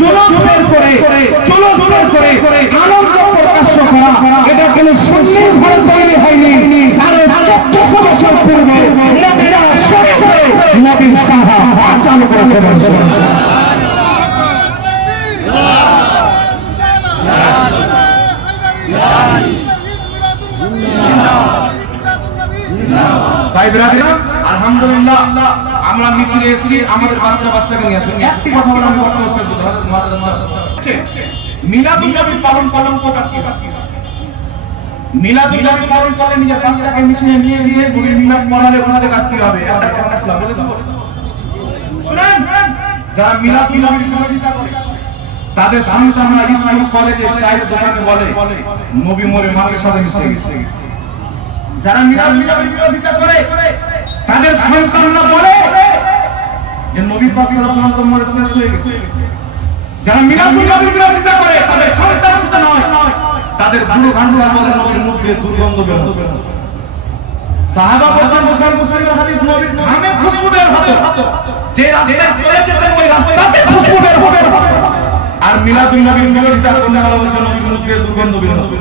জুলুস বের করে আনন্দ প্রকাশ করা, এটা কোনো সুন্নির ঘরে তৈরি হয়নি। 1450 বছর পূর্বে নবীরা শরীফে নবীর সাহাবা চালু করেছেন। তাই ব্রাদার, আলহামদুলিল্লাহ আমরা মিছিলে এসেছি, আমাদের বাচ্চাকে নিয়ে আসুন। একটি কথা বলে আমি বক্তব্য শেষ করব। মিলাদুন নবী পালন করা কি? মিলাদুন নবী পালন করে নিজের বাচ্চাকে মিছিলে নিয়ে গিয়ে নবীর মিলাদ পড়ালে ওনাদের কাজ কি হবে? এটা কথা আসলে শুনেন, যারা মিলাদুন নবীর বিরোধিতা করে তাদের সন্তানরা স্কুল কলেজে চায়ের দোকানে বলে নবী মরে মায়ের সাথে মিশে গেছে। যারা মিলাদুন নবীর বিরোধিতা করে তাদের সন্তানরা বলে যে নবী পাক সাল্লাল্লাহু আলাইহি ওয়াসাল্লাম মরে শেষ হয়ে গেছে। যারা মিলাদুন নবীর বিরোধিতা করে তাদের সন্তান শুধু নয়, তাদের বুড়ো গান্ডুরা বলে নবীর মুখ দিয়ে দুর্গন্ধ বের হতো। সাহাবা বলছেন বুখারী মুসলিমের হাদিস, নবীর ঘামে খুশবু বের হতো, যে রাস্তায় চলে যেতেন ওই রাস্তাতে খুশবু বের হতো। আর মিলাদুন নবীর বিরোধিতা করলে বলা হচ্ছে নবীর মুখ দিয়ে দুর্গন্ধ বের হতো।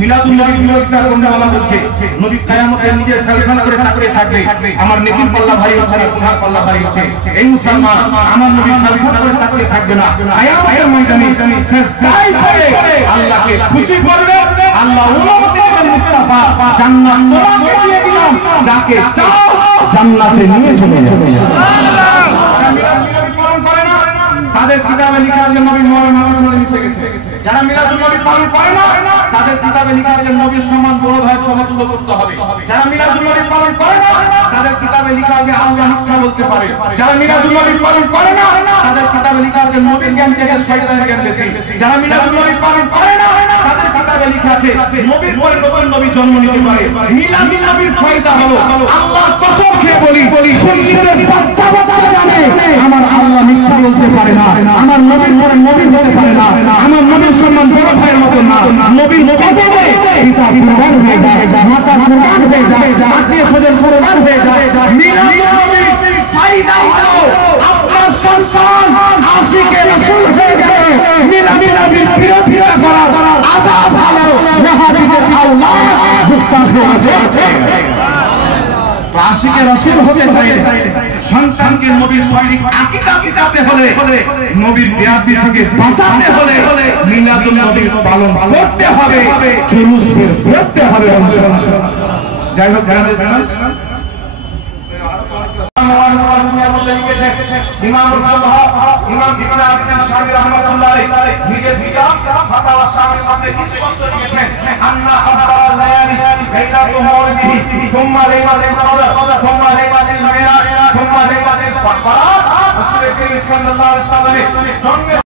মিলাদুন নবীর বিরোধিতা করলে বলা হচ্ছে নবী কিয়ামতে নিজের খালিফা করে থাকবে, আমার নেকির পাল্লা ভারী হচ্ছে না, গুনার পাল্লা ভারী হচ্ছে। এই মুসলমান আমার নবী খালিফা করে থাকবে না, কিয়ামতের ময়দানে সিজদায় পড়ে আল্লাহকে খুশি করবে। আল্লাহ উম্মতের মুস্তাফা জান্নাত তোমাকে দিয়ে দিলাম, যাকে চাও জান্নাতে নিয়ে চলে যাবে। সুবহানাল্লাহ। মিলাদুন নবী পালন করে না, তাদের কিতাবে লেখা আছে নবী মুহাম্মদ সাল্লাল্লাহু আলাইহি ওয়াসাল্লাম মিশে গেছে। যারা মিলাদুন নবী পালন করে না, তাদের কিতাবে লেখা আছে নবীর সমান বড় ভাই সমতুল্য করতে হবে। যারা মিলাদুন নবী পালন করে না, তাদের কিতাবে লেখা আছে আল্লাহ মিথ্যা বলতে পারে। যারা মিলাদুন নবী পালন করে না, তাদের কিতাবে লেখা আছে নবীর জ্ঞান থেকে শয়তানের জ্ঞান বেশি। যারা মিলাদুন নবী পালন করে না, তাদের কিতাবে লেখা আছে নবীর পরে নতুন নবী জন্ম নিতে পারে। মিলাদুন নবীর ফায়দা হলো, আল্লাহর কসম খেয়ে বলি, সুন্নিদের বাচ্চা জানে আমার আল্লাহ মিথ্যা বলতে পারে না, আমার নবীর পরে নবী হতে পারে না, আমার নবীর সম্মান বড় ভাইয়ের মতো না। নবীর কবরে পিতা কুরবান হয়ে যায়, মাতা কুরবান হয়ে যায়, আত্মীয়-স্বজন কুরবান হয়ে যায়। মিলাদুন নবীর ফায়দা হলো আপনার সন্তান আশিকে রাসূল হয়ে গেলে মিলাদুন নবীর বিরোধিতা করা আযাব হলো ওয়াহাবিদের আওলাদ গুস্তাখে আছে। আশিকে রাসূল হতে চাইলে সন্তানকে নবীর সঠিক আকীদা শিখাতে হলে, নবীর বেয়াদবি থেকে বাঁচাতে হলে মিলাদুন নবীর পালন করতে হবে, জুলুস করতে হবে। যাই হোক, যারা দেখছেন ইমাম ইবনে আবিদিন শামী রাহমাতুল্লাহ আলাইহি নিজের কিতাব ফাতাওয়া শামীর মধ্যে স্পষ্ট লিখেছেন, আন্না আফদাল লায়ালি বাইনাতুল মাওলিদি থুম্মা লাইলাতুল কদর থুম্মা লাইলাতুল মিরাজ থুম্মা লাইলাতুল বারাত রাসূল সাল্লাল্লাহু আলাইহি ওয়াসাল্লামের জন্ম